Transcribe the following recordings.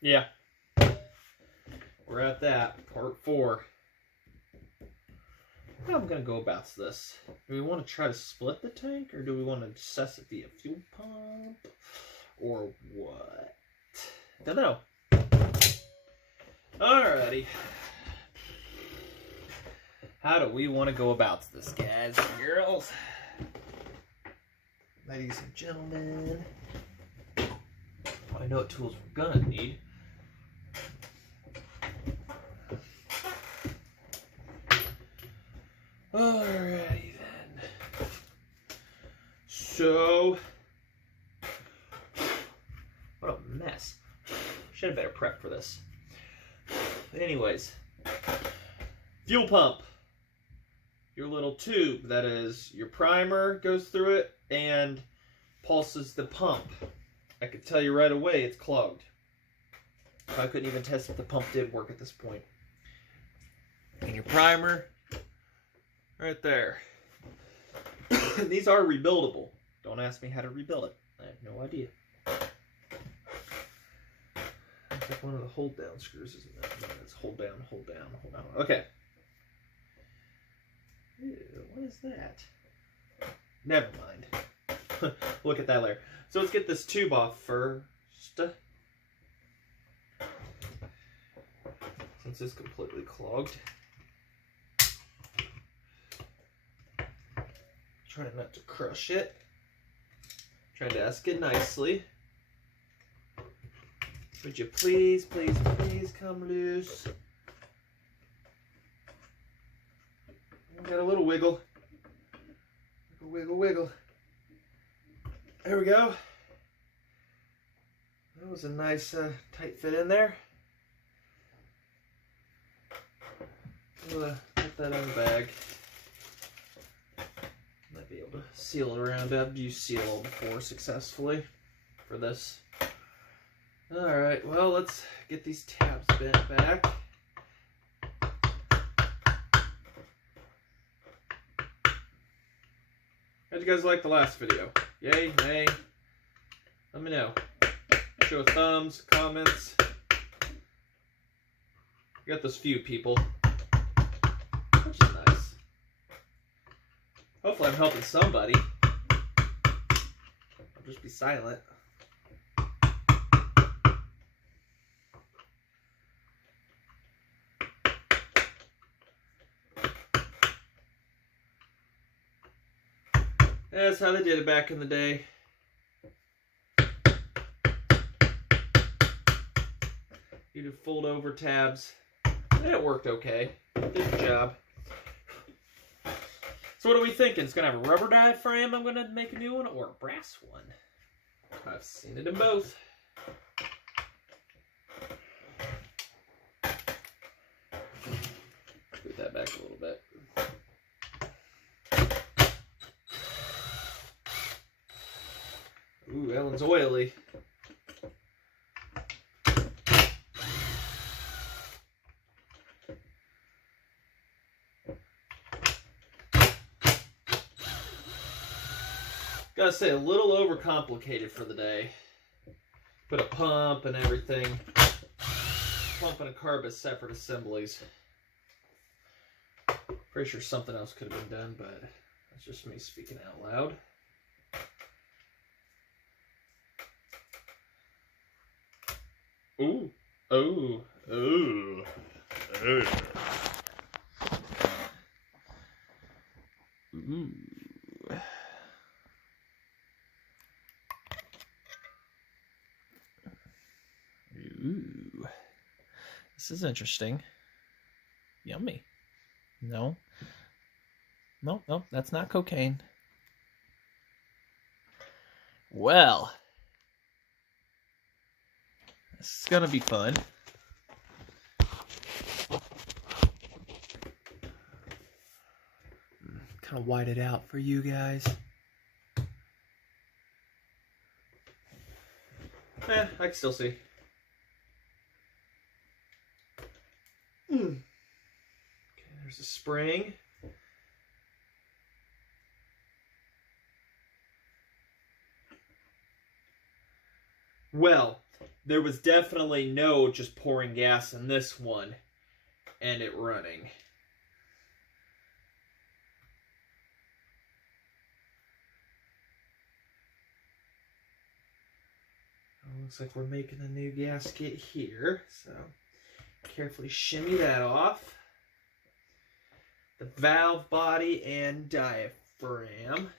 Yeah. We're at that. Part 4. How am I going to go about this? Do we want to try to split the tank, or do we want to assess it via fuel pump? Or what? Don't know. Alrighty. How do we want to go about this, guys and girls? Ladies and gentlemen. I know what tools we're gonna need. Alrighty then. So, what a mess. Should have better prep for this. Anyways, fuel pump. Your little tube, that is, your primer goes through it and pulses the pump. I could tell you right away it's clogged. I couldn't even test if the pump did work at this point. And your primer, right there. These are rebuildable. Don't ask me how to rebuild it. I have no idea. It's like one of the hold down screws, isn't it? No, it's hold down, hold down, hold down. Okay. Ew, what is that? Never mind. Look at that layer. So let's get this tube off first. Since it's completely clogged. Trying not to crush it. Trying to ask it nicely. Would you please, please, please come loose? Got a little wiggle. Wiggle, wiggle. There we go. That was a nice tight fit in there. We'll put that in the bag. Might be able to seal it around. I've used seal before successfully for this. Alright, well, let's get these tabs bent back. How'd you guys like the last video? Yay, nay? Let me know. Show thumbs, comments. We got those few people, which is nice. Hopefully I'm helping somebody. I'll just be silent. That's how they did it back in the day. You'd fold over tabs. And it worked okay. Did the job. So what are we thinking? It's going to have a rubber diaphragm, I'm going to make a new one, or a brass one? I've seen it in both. Put that back a little bit. Ooh, that one's oily. Gotta say, a little overcomplicated for the day. Put a pump and everything. Pump and a carb as separate assemblies. Pretty sure something else could have been done, but that's just me speaking out loud. Ooh. Oh. Oh. Oh. Ooh. Ooh. This is interesting. Yummy. No. No, no, that's not cocaine. Well. This is gonna be fun. Kind of wide it out for you guys. I can still see. Okay, there's a spring. Well, there was definitely no just pouring gas in this one and it running. Looks like we're making a new gasket here, so carefully shimmy that off. The valve body and diaphragm.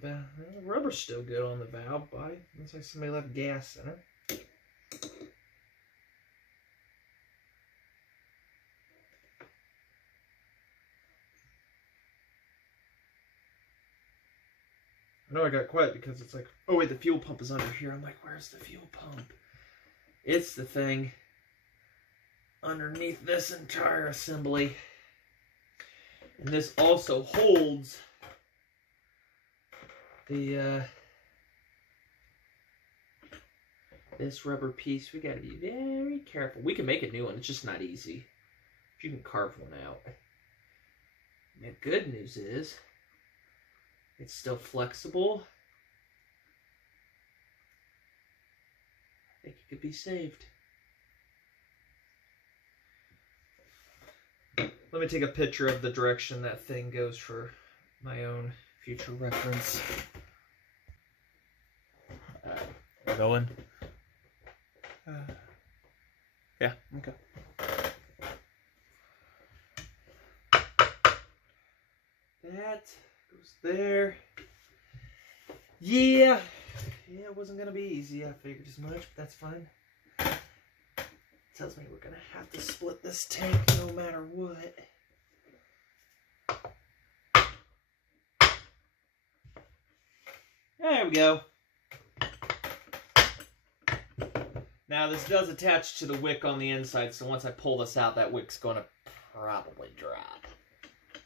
The rubber's still good on the valve body. Looks like somebody left gas in it. I know I got quiet because it's like, oh wait, the fuel pump is under here. I'm like, where's the fuel pump? It's the thing underneath this entire assembly. And this also holds the this rubber piece. We gotta be very careful. We can make a new one, it's just not easy. You can carve one out. The good news is it's still flexible. I think it could be saved. Let me take a picture of the direction that thing goes for my own future reference. We're going? Yeah, okay. That goes there. Yeah, it wasn't gonna be easy. I figured as much, but that's fine. Tells me we're gonna have to split this tank no matter what. There we go. Now this does attach to the wick on the inside, so once I pull this out, that wick's gonna probably drop.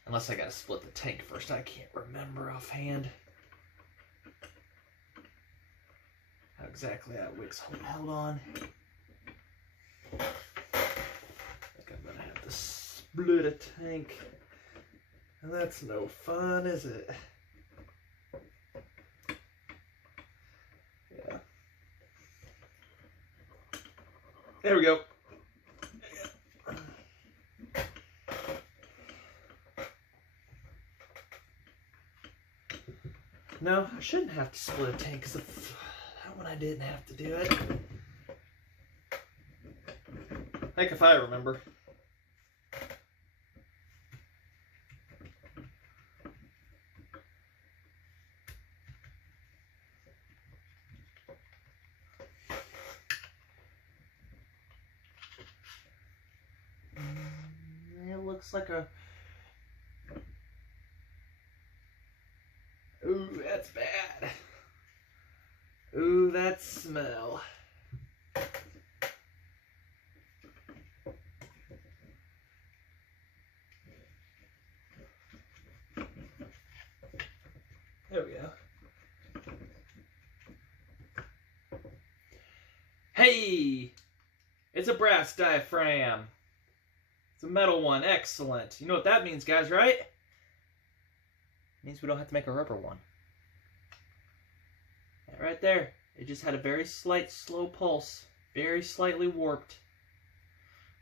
Unless I gotta split the tank first. I can't remember offhand how exactly that wick's held on. I think I'm gonna have to split a tank. And that's no fun, is it? Yeah. There we go. No, I shouldn't have to split a tank because that one I didn't have to do it. Heck if I remember. It looks like a... Ooh, that's bad. Ooh, that smell. There we go. Hey! It's a brass diaphragm. It's a metal one. Excellent. You know what that means, guys, right? It means we don't have to make a rubber one. That right there. It just had a very slight, slow pulse. Very slightly warped.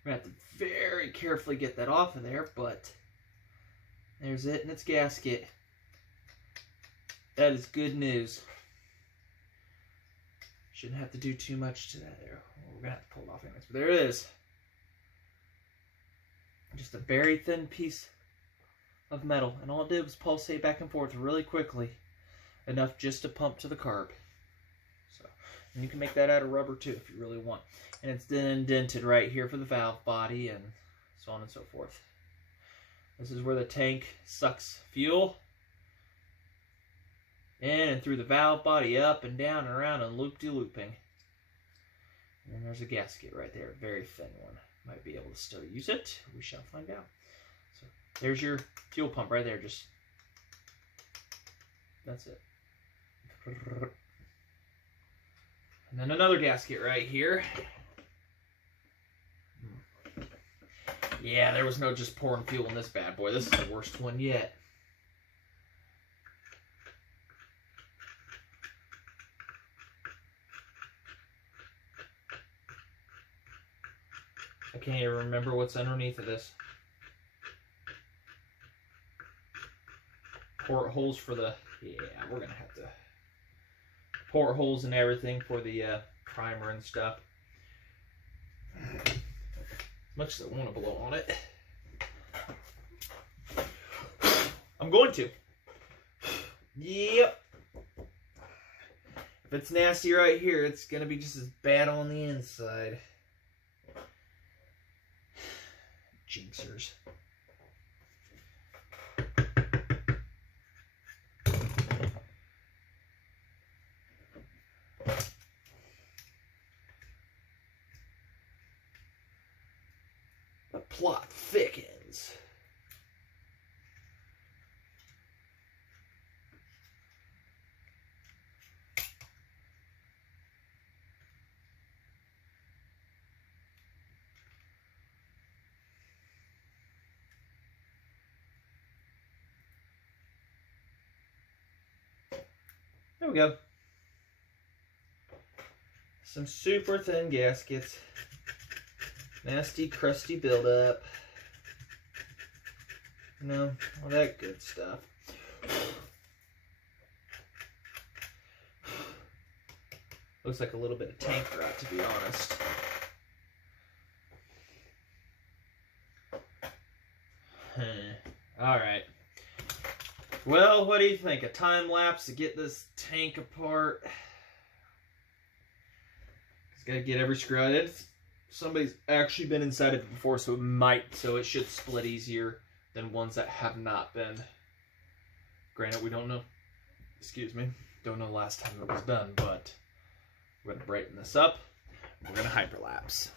We're going to have to very carefully get that off of there, but there's it in its gasket. That is good news. Shouldn't have to do too much to that there. We're going to have to pull it off anyways, but there it is. Just a very thin piece of metal, and all it did was pulsate back and forth really quickly, enough just to pump to the carb. So, and you can make that out of rubber too if you really want. And it's then indented right here for the valve body and so on and so forth. This is where the tank sucks fuel in and through the valve body, up and down and around and loop-de-looping. And then there's a gasket right there, a very thin one. Might be able to still use it. We shall find out. So there's your fuel pump right there. Just that's it. And then another gasket right here. Yeah, there was no just pouring fuel in this bad boy. This is the worst one yet. I can't even remember what's underneath of this. Port holes for the... Yeah, we're going to have to... Port holes and everything for the primer and stuff. As much as I want to blow on it. I'm going to. Yep. If it's nasty right here, it's going to be just as bad on the inside. Jinxers. The plot thickens. There we go. Some super thin gaskets. Nasty, crusty buildup. You know, all that good stuff. Looks like a little bit of tank rot, to be honest. Alright. Well, what do you think? A time lapse to get this tank apart? It's got to get every screw out. Somebody's actually been inside of it before, so it should split easier than ones that have not been. Granted, we don't know. Excuse me. Don't know the last time it was done, but we're going to brighten this up. We're going to hyperlapse.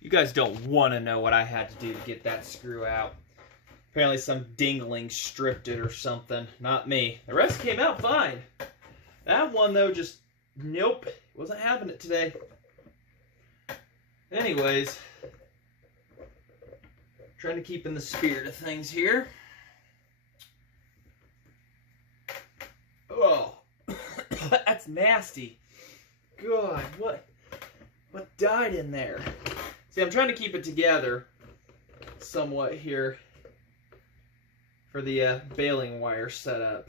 You guys don't want to know what I had to do to get that screw out. Apparently some dingling stripped it or something. Not me. The rest came out fine. That one, though, just... Nope. Wasn't having it today. Anyways. Trying to keep in the spirit of things here. Oh. That's nasty. God, what died in there? See, I'm trying to keep it together somewhat here for the baling wire setup.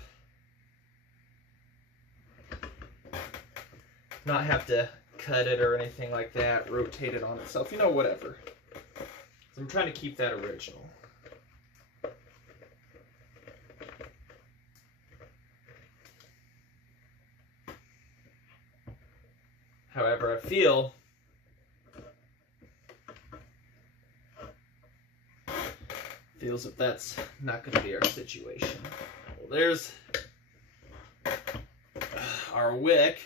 Not have to cut it or anything like that, rotate it on itself, you know, whatever. So I'm trying to keep that original. However, I feels that that's not going to be our situation. Well, there's our wick.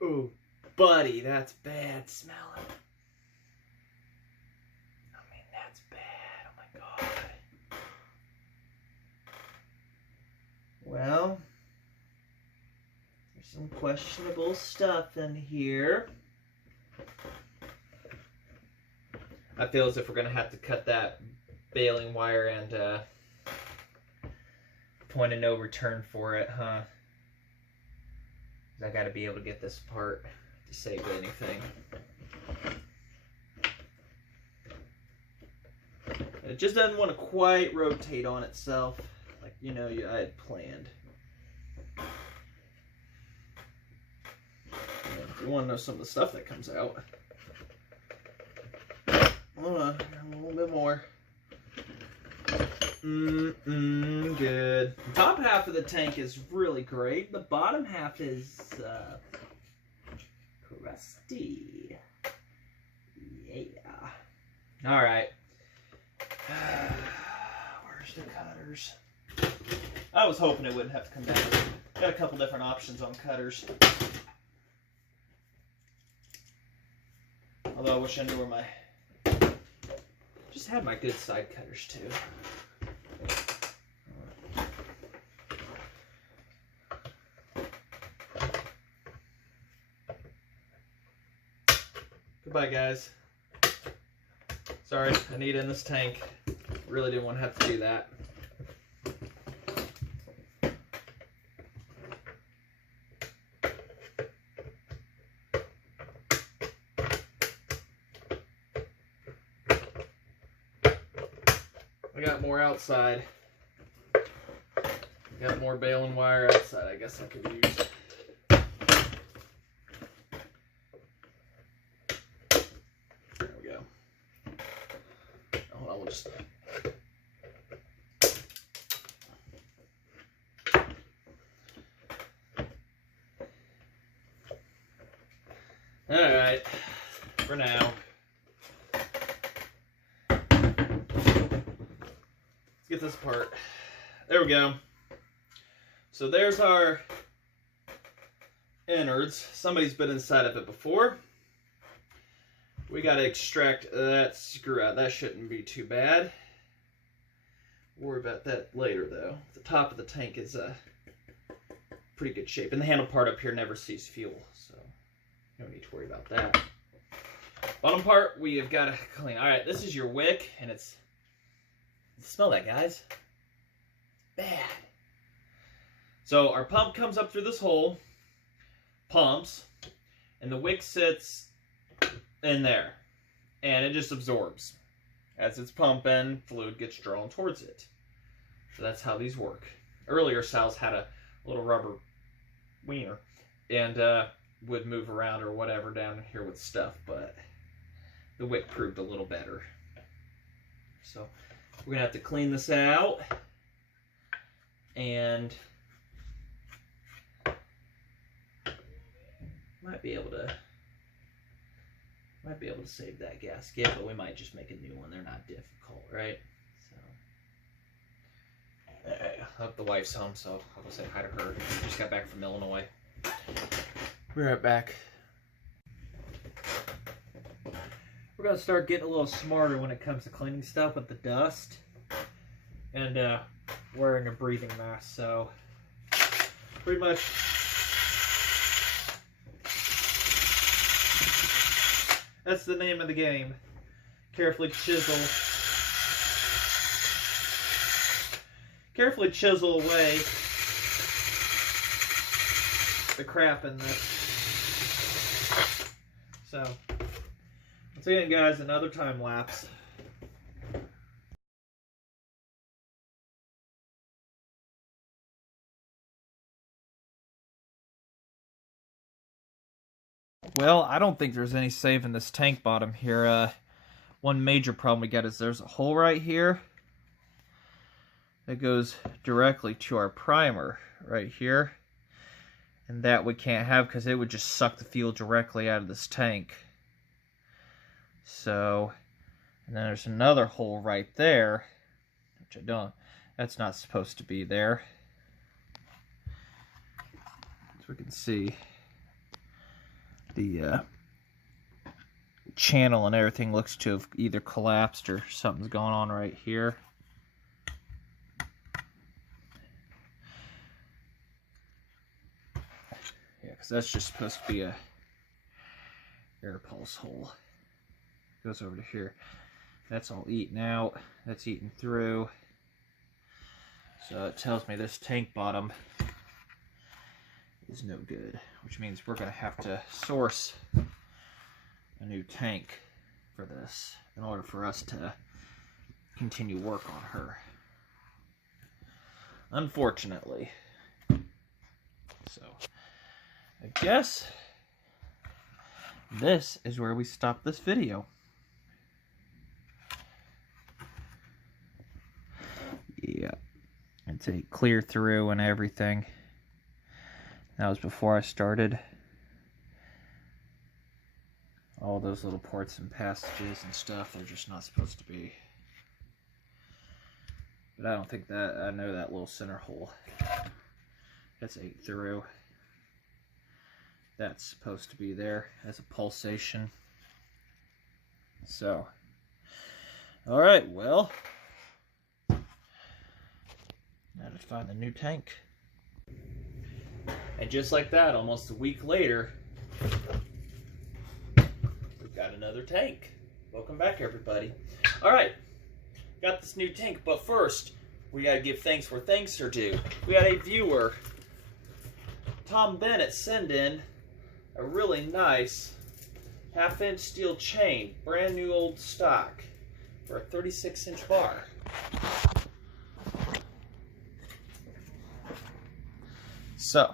Ooh, buddy, that's bad smelling. I mean, that's bad. Oh my God. Well, there's some questionable stuff in here. I feel as if we're going to have to cut that baling wire and point of no return for it, huh? I got to be able to get this apart to save anything. It just doesn't want to quite rotate on itself like, you know, I had planned. And if you want to know some of the stuff that comes out, hold on, a little bit more. Good. The top half of the tank is really great. The bottom half is crusty. Yeah. All right. Where's the cutters? I was hoping it wouldn't have to come down. Got a couple different options on cutters. Although I wish I knew where my... Just had my good side cutters too. Goodbye, guys. Sorry, I need in this tank. Really didn't want to have to do that. I got more outside. Got more baling wire outside. I guess I could use. There we go. Hold on, we'll just. All right, for now. Get this apart. There we go. So there's our innards. Somebody's been inside of it before. We got to extract that screw out. That shouldn't be too bad. Worry about that later though. The top of the tank is pretty good shape. And the handle part up here never sees fuel. So no need to worry about that. Bottom part we have got to clean. Alright, this is your wick and it's... Smell that, guys. Bad. So our pump comes up through this hole, pumps, and the wick sits in there, and it just absorbs. As it's pumping, fluid gets drawn towards it. So that's how these work. Earlier, Sal's had a little rubber wiener, and would move around or whatever down here with stuff, but the wick proved a little better. So we're gonna have to clean this out, and might be able to save that gasket, but we might just make a new one. They're not difficult, right? So I hope the wife's home, so I'll go say hi to her. Just got back from Illinois. We're right back. We're gonna start getting a little smarter when it comes to cleaning stuff with the dust and wearing a breathing mask. So pretty much that's the name of the game. Carefully chisel away the crap in this. So once again, guys, another time lapse. Well, I don't think there's any saving this tank bottom here. One major problem we got is there's a hole right here that goes directly to our primer right here. And that we can't have because it would just suck the fuel directly out of this tank. So, and then there's another hole right there, which that's not supposed to be there. As we can see, the channel and everything looks to have either collapsed or something's going on right here. Yeah, because that's just supposed to be a air pulse hole. Goes over to here. That's all eaten out. That's eaten through. So it tells me this tank bottom is no good, which means we're going to have to source a new tank for this in order for us to continue work on her. Unfortunately. So, I guess this is where we stop this video. Yeah, it's a clear through and everything. That was before I started. All those little ports and passages and stuff, they're just not supposed to be. But I don't think that, I know that little center hole. That's a through. That's supposed to be there as a pulsation. So, alright, well, now to find the new tank. And just like that, almost a week later, we've got another tank. Welcome back, everybody. Alright, got this new tank, but first, we gotta give thanks where thanks are due. We got a viewer, Tom Bennett, send in a really nice half-inch steel chain, brand new old stock, for a 36-inch bar. So,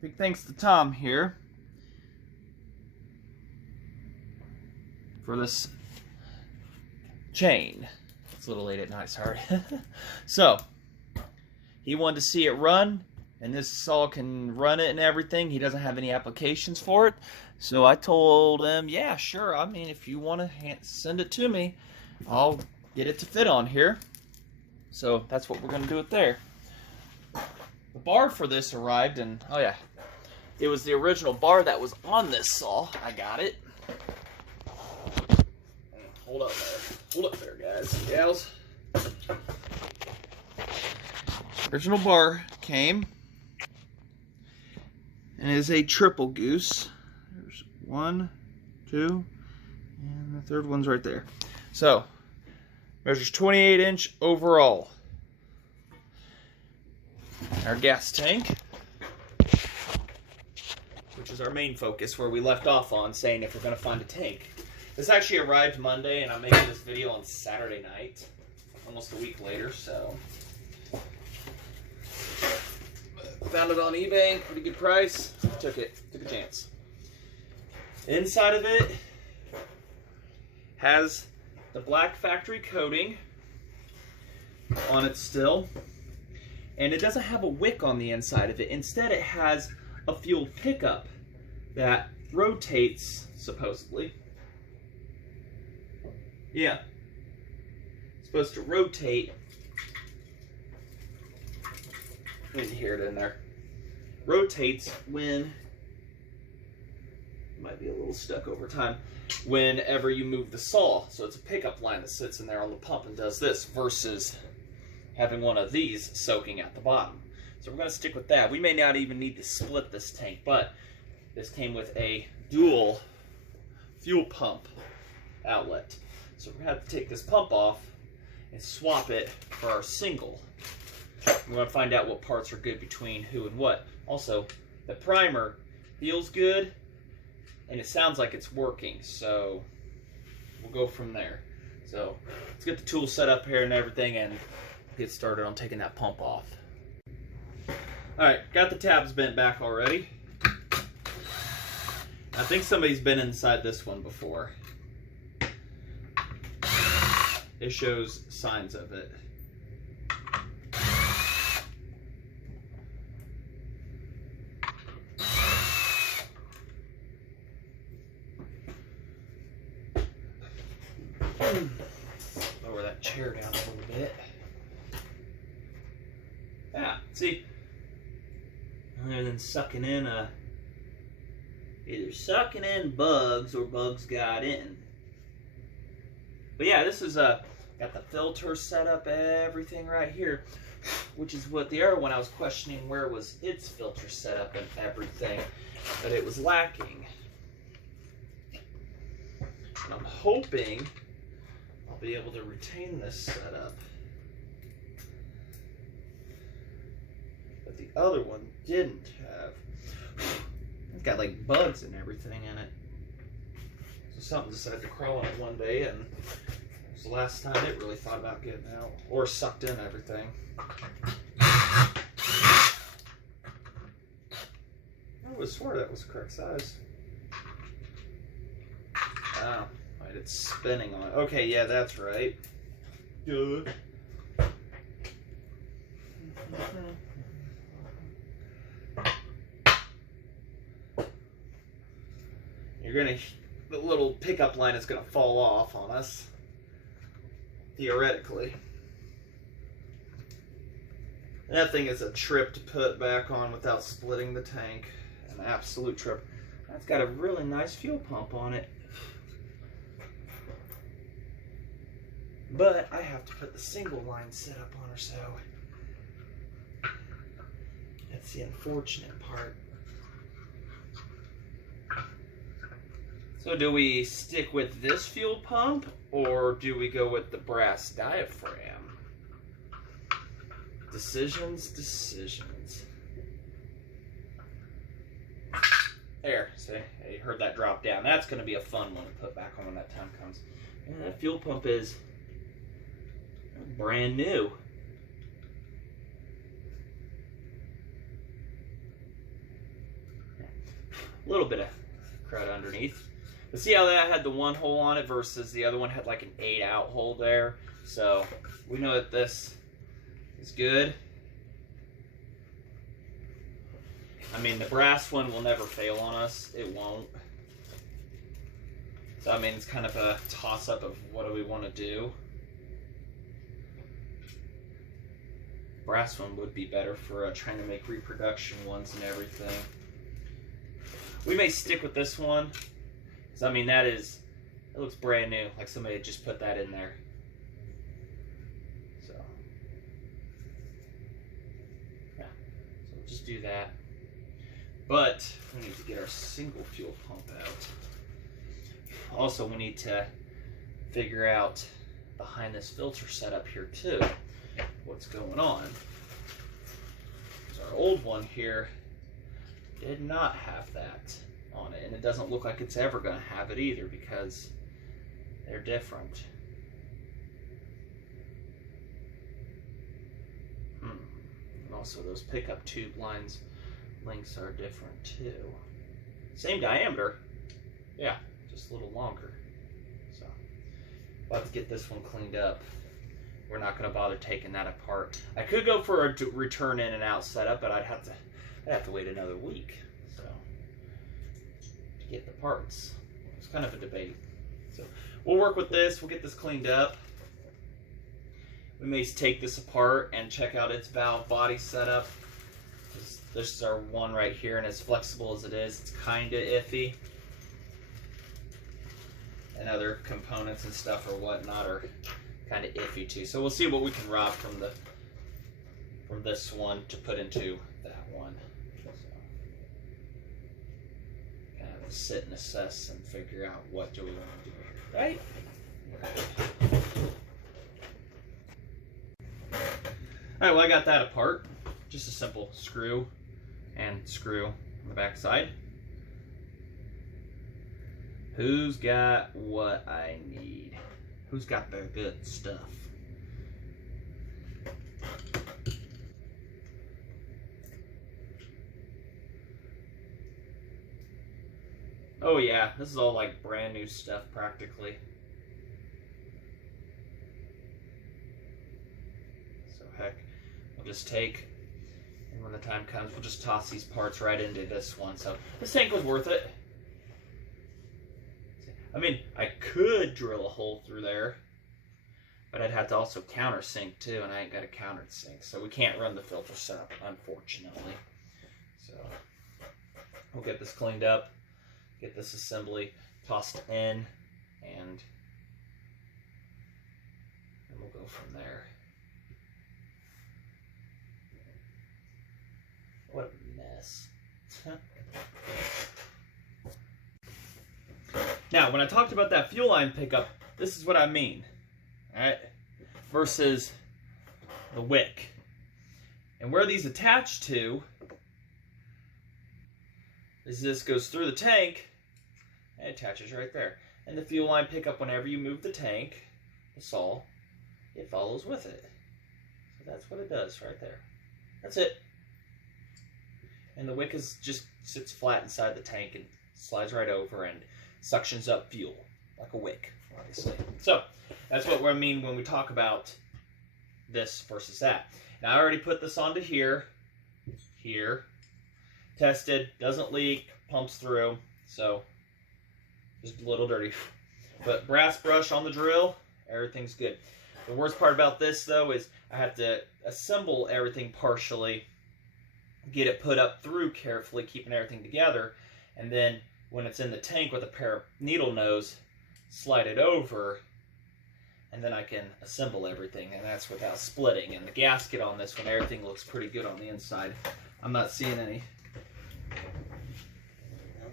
big thanks to Tom here for this chain. It's a little late at night, sorry. So, he wanted to see it run, and this saw can run it and everything. He doesn't have any applications for it. So I told him, yeah, sure. I mean, if you want to send it to me, I'll get it to fit on here. So that's what we're going to do it there. The bar for this arrived, and oh yeah, it was the original bar that was on this saw. I got it. Hold up there. Hold up there, guys and gals. Original bar came, and it is a triple goose. There's 1, 2, and the third one's right there. So, measures 28-inch overall. Our gas tank, which is our main focus, where we left off on saying if we're going to find a tank. This actually arrived Monday, and I'm making this video on Saturday night, almost a week later, so. Found it on eBay, pretty good price, took a chance. Inside of it has the black factory coating on it still, and it doesn't have a wick on the inside of it. Instead, it has a fuel pickup that rotates, supposedly. Yeah. It's supposed to rotate. You can hear it in there. Rotates when, might be a little stuck over time, whenever you move the saw. So it's a pickup line that sits in there on the pump and does this, versus having one of these soaking at the bottom. So we're going to stick with that. We may not even need to split this tank, but this came with a dual fuel pump outlet. So we're going to have to take this pump off and swap it for our single. We're going to find out what parts are good between who and what. Also, the primer feels good, and it sounds like it's working, so we'll go from there. So let's get the tool set up here and everything and get started on taking that pump off. Alright, got the tabs bent back already. I think somebody's been inside this one before. It shows signs of it. Lower that chair down a little bit. Yeah, see, other than sucking in either sucking in bugs or bugs got in. But yeah, this is got the filter set up, everything right here, which is what the other one I was questioning, where was its filter set up and everything, but it was lacking. And I'm hoping I'll be able to retain this setup. But the other one didn't have. It's got like bugs and everything in it. So something decided to crawl on it one day and was the last time it really thought about getting out or sucked in everything. I would have swore that was the correct size. Oh, right, it's spinning on it. Okay, yeah, that's right. Good. The little pickup line is gonna fall off on us, theoretically. And that thing is a trip to put back on without splitting the tank. An absolute trip. That's got a really nice fuel pump on it. But I have to put the single line setup on her, so that's the unfortunate part. So do we stick with this fuel pump, or do we go with the brass diaphragm? Decisions. There, see, you heard that drop down. That's going to be a fun one to put back on when that time comes. And that fuel pump is brand new. A little bit of crud underneath. But see how that had the one hole on it versus the other one had like an 8-out hole there. So we know that this is good. I mean, the brass one will never fail on us. It won't. So I mean, it's kind of a toss-up of what do we want to do. Brass one would be better for trying to make reproduction ones and everything. We may stick with this one. I mean, it looks brand new, like somebody had just put that in there. So, yeah, so we'll just do that. But we need to get our single fuel pump out. Also, we need to figure out behind this filter setup here too, what's going on. Because our old one here did not have that on it, and it doesn't look like it's ever going to have it either because they're different. And also those pickup tube lines links are different too. Same diameter, yeah, just a little longer. So we'll have to get this one cleaned up. We're not going to bother taking that apart. I could go for a return in and out setup, but I'd have to wait another week. So to get the parts, it's kind of a debate. So we'll work with this. We'll get this cleaned up. We may take this apart and check out its valve body setup. This is our one right here, and as flexible as it is, it's kind of iffy. And other components and stuff or whatnot are kind of iffy too. So we'll see what we can rob from this one to put into that one. So, kind of sit and assess and figure out what do we want to do here, right? All right, well, I got that apart. Just a simple screw and screw on the back side. Who's got what I need? Who's got the good stuff? Oh yeah, this is all like brand new stuff practically. So heck, we'll just take, and when the time comes, we'll just toss these parts right into this one. So this tank was worth it. I mean, I could drill a hole through there, but I'd have to also countersink too, and I ain't got a countersink, so we can't run the filter setup, unfortunately. So we'll get this cleaned up, get this assembly tossed in, and we'll go from there. What a mess. Now, when I talked about that fuel line pickup, this is what I mean, all right, versus the wick. And where these attach to is this goes through the tank and it attaches right there. And the fuel line pickup, whenever you move the tank, the saw, it follows with it. So that's what it does right there. That's it. And the wick just sits flat inside the tank and slides right over and suctions up fuel like a wick, obviously. So that's what I mean when we talk about this versus that. Now I already put this onto here, tested, doesn't leak, pumps through, so just a little dirty. But brass brush on the drill, everything's good. The worst part about this though is I have to assemble everything partially, get it put up through carefully, keeping everything together, and then when it's in the tank with a pair of needle nose, slide it over, and then I can assemble everything, and that's without splitting. And the gasket on this one, everything looks pretty good on the inside. I'm not seeing any.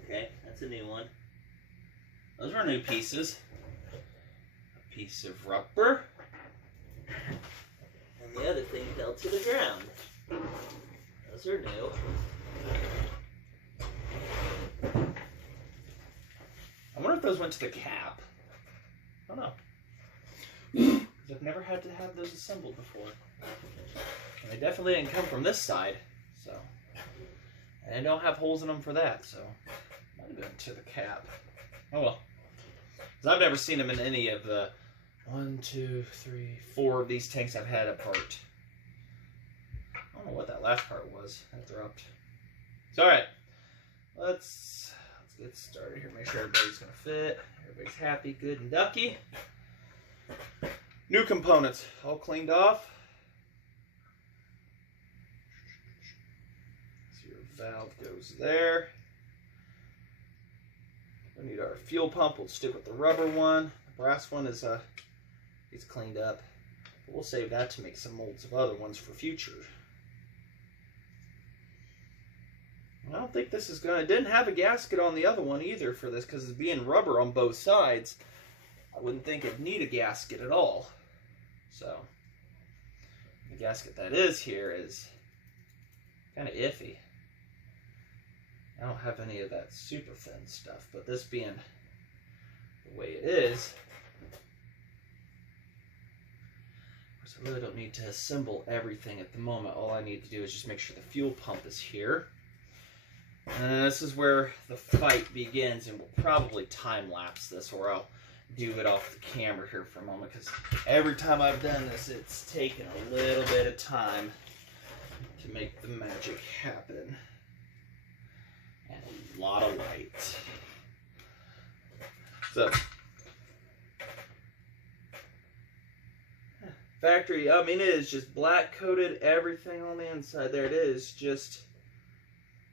Okay, that's a new one. Those are new pieces. A piece of rubber. And the other thing fell to the ground. Those are new. I wonder if those went to the cap. I don't know. Because I've never had to have those assembled before. And they definitely didn't come from this side, so. And they don't have holes in them for that, so. Might have been to the cap. Oh well. Because I've never seen them in any of the 1, 2, 3, 4 of these tanks I've had apart. I don't know what that last part was. That dropped. So alright. Let's get started here. Make sure everybody's going to fit. Everybody's happy, good, and ducky. New components, all cleaned off. So your valve goes there. We need our fuel pump. We'll stick with the rubber one. The brass one is it's cleaned up. But we'll save that to make some molds of other ones for future. I don't think this is gonna. It didn't have a gasket on the other one either for this because it's being rubber on both sides. I wouldn't think it'd need a gasket at all. So the gasket that is here is kind of iffy. I don't have any of that super thin stuff, but this being the way it is, of course I really don't need to assemble everything at the moment. All I need to do is just make sure the fuel pump is here. And this is where the fight begins, and we'll probably time-lapse this, or I'll do it off the camera here for a moment, because every time I've done this, it's taken a little bit of time to make the magic happen. And a lot of light. So, factory, I mean, it is just black-coated everything on the inside there. It is just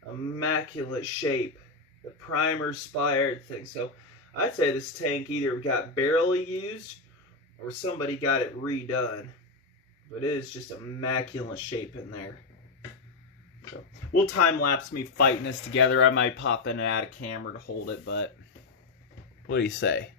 immaculate shape. The primer-spired thing. So, I'd say this tank either got barely used or somebody got it redone. But it is just immaculate shape in there. So we'll time-lapse me fighting this together. I might pop in and out of camera to hold it, but what do you say?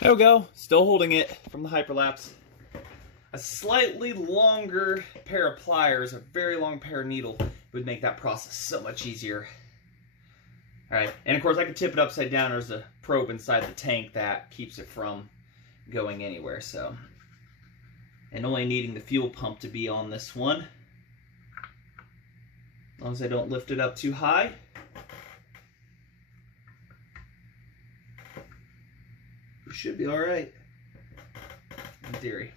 There we go. Still holding it from the hyperlapse. A slightly longer pair of pliers, a very long pair of needle, would make that process so much easier. Alright, and of course I can tip it upside down. There's a probe inside the tank that keeps it from going anywhere, so. And only needing the fuel pump to be on this one. As long as I don't lift it up too high. We should be alright, in theory.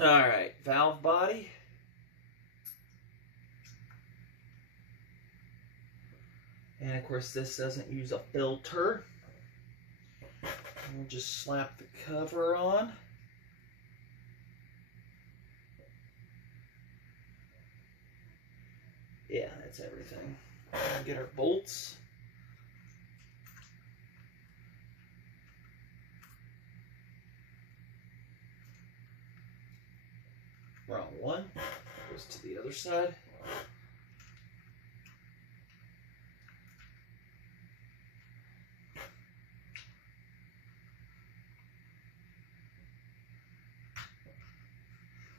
Alright, valve body. And of course this doesn't use a filter. We'll just slap the cover on. Yeah, that's everything. Get our bolts. Wrong one. Goes to the other side.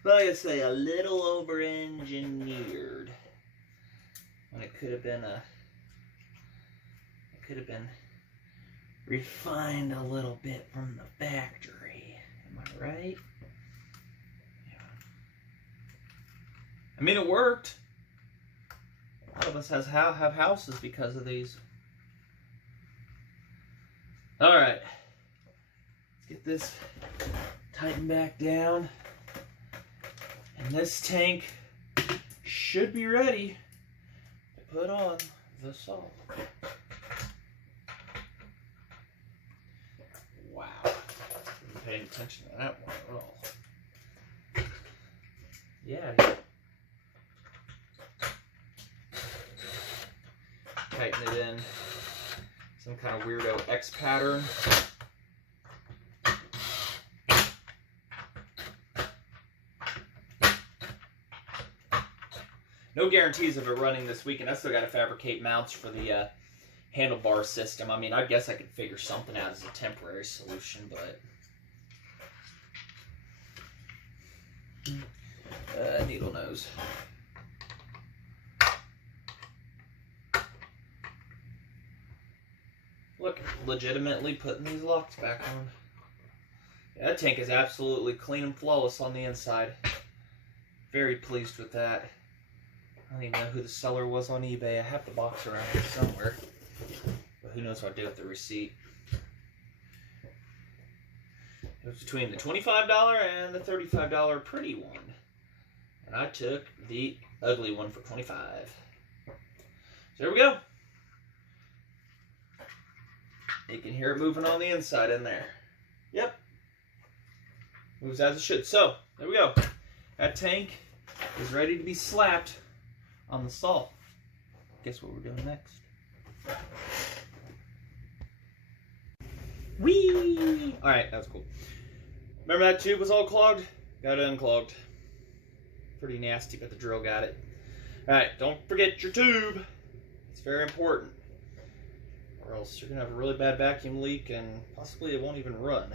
Like I say, a little over-engineered. When it could have been refined a little bit from the factory. Am I right? Yeah. I mean, it worked. A lot of us have houses because of these. All right. Let's get this tightened back down. And this tank should be ready to put on the saw. Wow. Wasn't paying attention to that one at all. Yeah. Tighten it in. Some kind of weirdo X pattern. No guarantees of it running this weekend. I still got to fabricate mounts for the handlebar system. I mean, I guess I could figure something out as a temporary solution, but needle nose. Look, legitimately putting these locks back on. Yeah, that tank is absolutely clean and flawless on the inside. Very pleased with that. I don't even know who the seller was on eBay. I have the box around here somewhere. But who knows what I'll do with the receipt. It was between the $25 and the $35 pretty one. And I took the ugly one for $25. So there we go. You can hear it moving on the inside in there. Yep. Moves as it should. So, there we go. That tank is ready to be slapped on the saw. Guess what we're doing next? Whee! Alright, that was cool. Remember that tube was all clogged? Got it unclogged. Pretty nasty, but the drill got it. Alright, don't forget your tube. It's very important. Or else you're going to have a really bad vacuum leak and possibly it won't even run.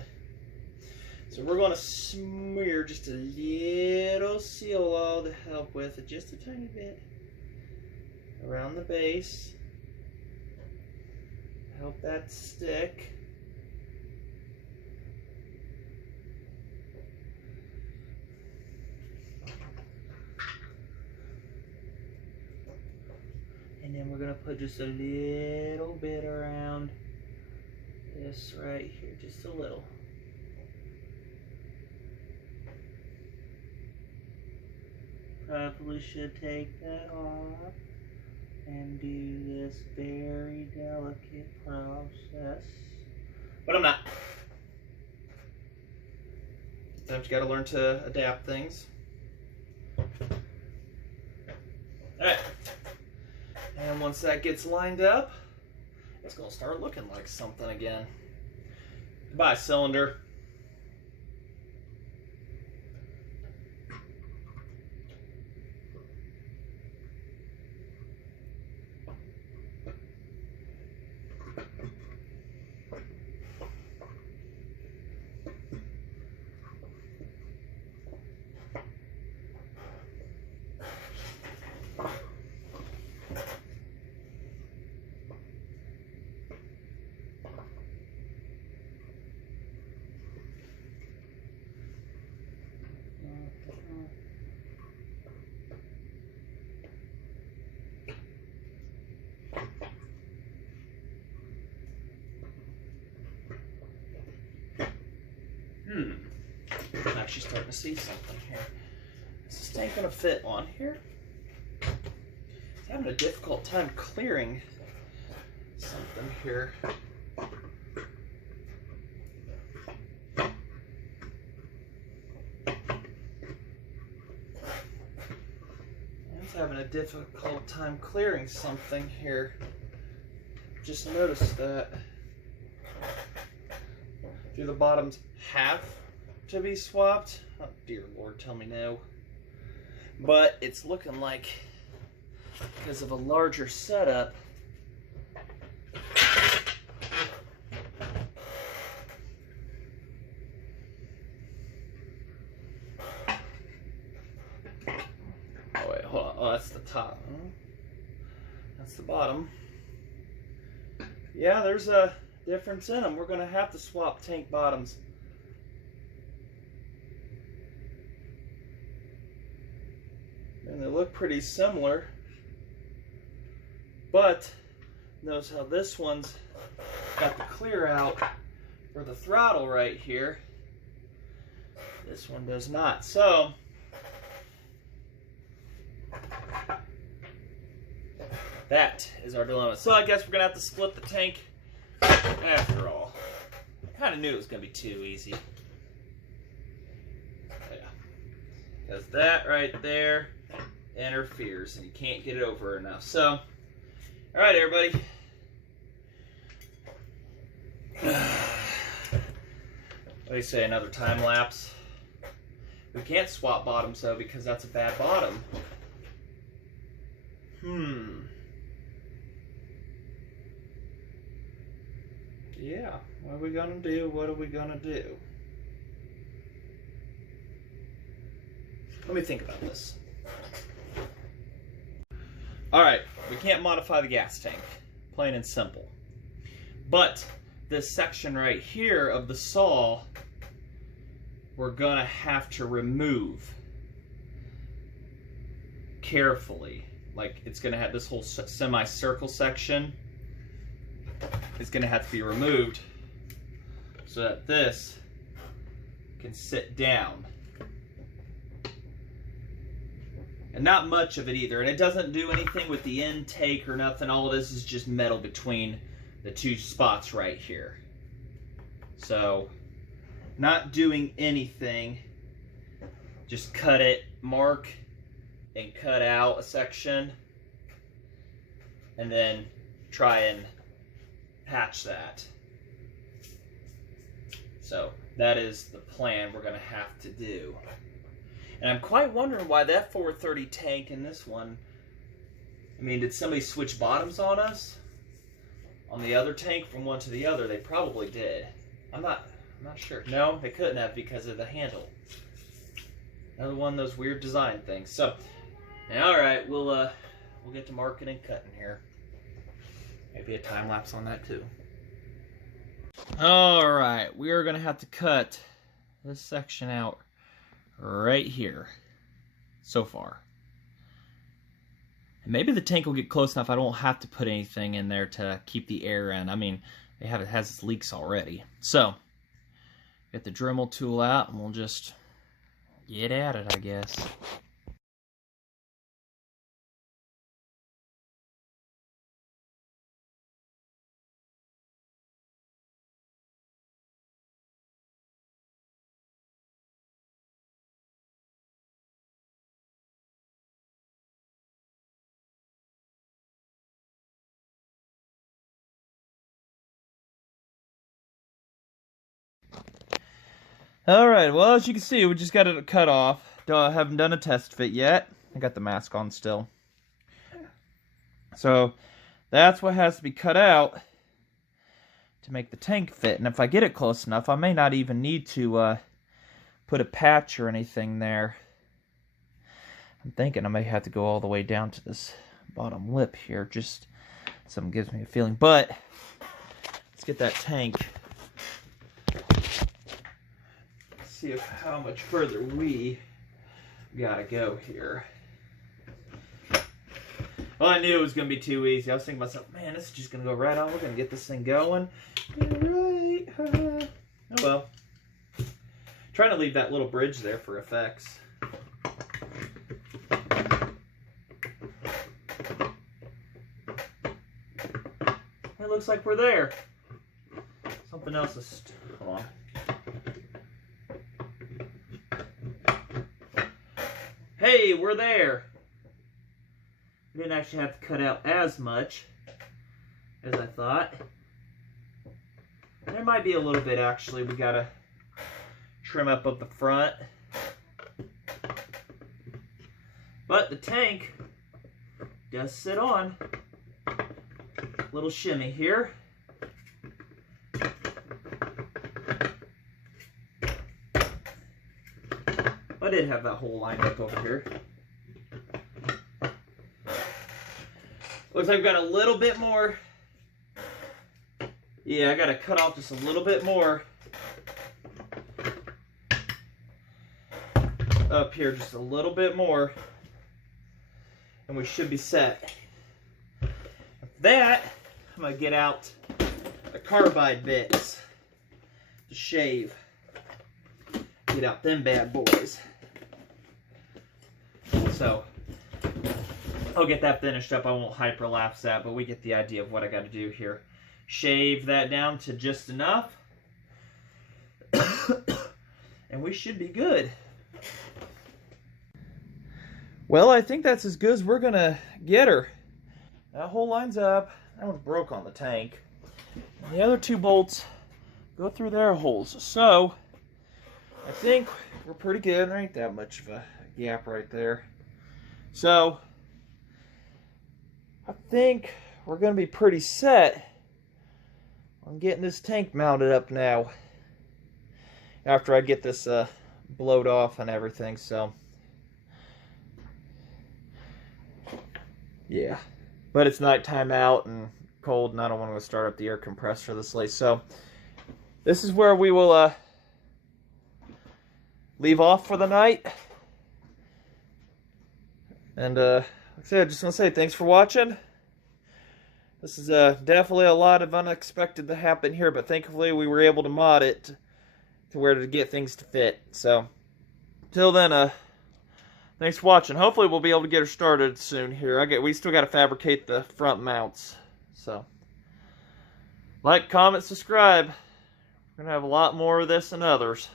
So we're going to smear just a little seal oil to help with it, just a tiny bit. Around the base. Help that stick. And then we're going to put just a little bit around this right here, just a little. Probably should take that off and do this very delicate process. But I'm not. Sometimes you got to learn to adapt things. Alright. And once that gets lined up, it's going to start looking like something again. Goodbye, cylinder. I'm actually starting to see something here. Is this tank gonna fit on here? It's having a difficult time clearing something here. It's having a difficult time clearing something here. Just noticed that. Do the bottoms have to be swapped? Oh dear Lord, tell me no. but it's looking like, because of a larger setup, oh wait, hold on, oh that's the top, that's the bottom. Yeah, there's a difference in them. We're going to have to swap tank bottoms. And they look pretty similar. But notice how this one's got the clear out for the throttle right here. This one does not. So that is our dilemma. So I guess we're going to have to split the tank after all. I kind of knew it was going to be too easy. Yeah. Because that right there interferes and you can't get it over enough. So, alright everybody. What do you say, another time lapse? We can't swap bottoms though because that's a bad bottom. Yeah, what are we gonna do? What are we gonna do? Let me think about this. Alright, we can't modify the gas tank. Plain and simple. But this section right here of the saw, we're gonna have to remove carefully. Like, it's gonna have this whole semicircle section is going to have to be removed so that this can sit down. And not much of it either. And it doesn't do anything with the intake or nothing. All of this is just metal between the two spots right here. So, not doing anything. Just cut it, mark, and cut out a section. And then try and patch that. So that is the plan we're going to have to do. And I'm quite wondering why that 430 tank and this one, I mean, did somebody switch bottoms on us? On the other tank from one to the other? They probably did. I'm not sure. No, they couldn't have because of the handle. Another one of those weird design things. So, alright, we'll get to marking and cutting here. Maybe a time lapse on that too. Alright, we are going to have to cut this section out right here so far. And maybe the tank will get close enough I don't have to put anything in there to keep the air in. I mean, it has its leaks already. So, get the Dremel tool out and we'll just get at it, I guess. Alright, well, as you can see, we just got it cut off. Haven't done a test fit yet. I got the mask on still. So, that's what has to be cut out to make the tank fit. And if I get it close enough, I may not even need to put a patch or anything there. I'm thinking I may have to go all the way down to this bottom lip here. Just something gives me a feeling. But, let's get that tank. See how much further we gotta go here. Well, I knew it was gonna be too easy. I was thinking to myself, man, this is just gonna go right on. We're gonna get this thing going. Right. Oh well. Trying to leave that little bridge there for effects. It looks like we're there. Something else is. Hold on. Hey, we're there. We didn't actually have to cut out as much as I thought. There might be a little bit actually. We gotta trim up the front. But the tank does sit on. Little shimmy here. I did have that hole lined up over here. Looks like I've got a little bit more. Yeah, I got to cut off just a little bit more up here, just a little bit more, and we should be set. With that, I'm going to get out the carbide bits to shave. Get out them bad boys. So, I'll get that finished up. I won't hyperlapse that, but we get the idea of what I got to do here. Shave that down to just enough, and we should be good. Well, I think that's as good as we're gonna get her. That hole lines up. That one's broke on the tank. And the other two bolts go through their holes. So, I think we're pretty good. There ain't that much of a gap right there. So, I think we're gonna be pretty set on getting this tank mounted up now. After I get this blowed off and everything, so. Yeah. But it's nighttime out and cold, and I don't want to start up the air compressor this late. So, this is where we will leave off for the night. And, like I said, I just want to say thanks for watching. This is definitely a lot of unexpected to happen here, but thankfully we were able to mod it to where to get things to fit. So, till then, thanks for watching. Hopefully we'll be able to get her started soon here. We still got to fabricate the front mounts. So, like, comment, subscribe. We're going to have a lot more of this and others.